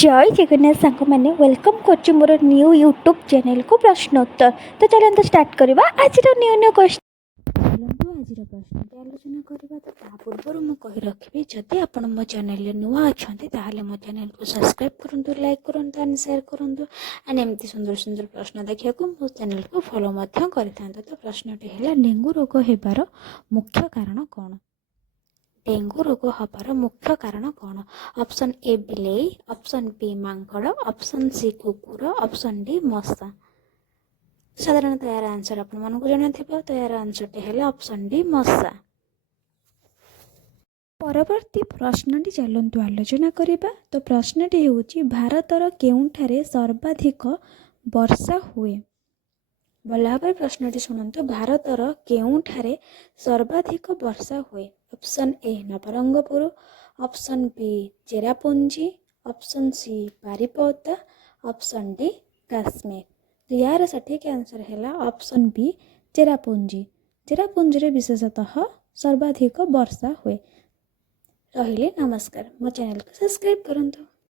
जय जगन्नाथ सांग मैंने वेलकम कर मोर न्यू यूट्यूब चैनल को प्रश्नोत्तर। तो चलते स्टार्ट करवा आज न्यू न्यू क्वेश्चन। आज प्रश्न की आलोचना करवा। तो पूर्व मुझे कही रखी जदि आप मो चैनल नुआ अच्छा मो चैनल को सब्सक्राइब करूँ, लाइक करूँ एंड शेयर करूँ एंड एमती सुंदर सुंदर प्रश्न देखा मो चैनल को फॉलो करते। तो प्रश्नटी है डेंगू रोग होबार मुख्य कारण कौन? डेंगू रोग हबार मुख्य कारण कौन? ऑप्शन ए बिलेई, ऑप्शन बी मांकड़, ऑप्शन सी कुकुर, ऑप्शन डी मशा। साधारणतः यार आंसर आपको जाना थिबो। तो यार आंसर है ऑप्शन डी मशा। परवर्ती प्रश्नटी चलतु आलोचना करवा। तो प्रश्नटी होची भारतर केउंठारे सर्वाधिक वर्षा हुए? भल भाव प्रश्नटी शुणु। भारतर केउंठारे सर्वाधिक वर्षा हुए? Option A Nabarangpur, option B Cherrapunji, option C Baripada, option D Kashmir. तो यार सठिक आंसर है ऑप्शन बी चेरापुंजी। चेरापुंजी विशेषतः सर्वाधिक वर्षा हुए। रहिले नमस्कार। मो चैनल को सब्सक्राइब करंतु।